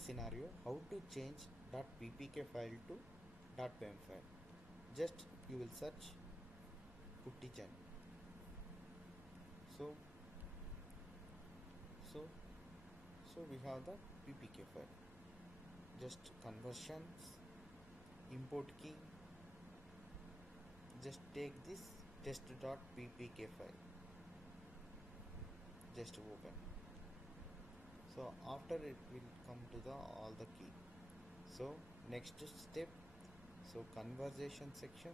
this scenario, how to change .ppk file to .pem file? Just you will search PuTTYgen. So we have the ppk file. Just conversions, import key. Just take this test.ppk file. Just open. So after it will come to the all the key. So next step. So conversation section.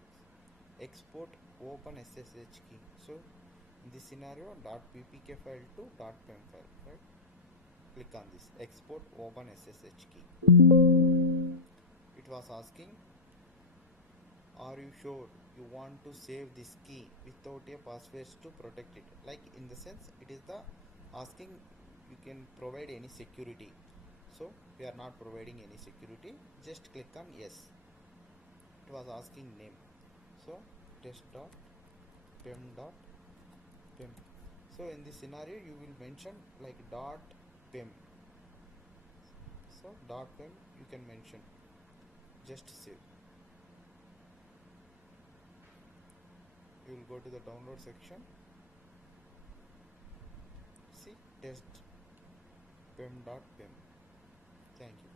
Export open SSH key. So in this scenario, .ppk file to .pem file, right? Click on this export open SSH key. It was asking, are you sure you want to save this key without a password to protect it? Like in the sense, it is the asking you can provide any security. So we are not providing any security. Just click on yes. It was asking name. So test.pem. So in this scenario, you will mention like .pem. So .pem you can mention. Just save. You will go to the download section. See test pem.pem. Thank you.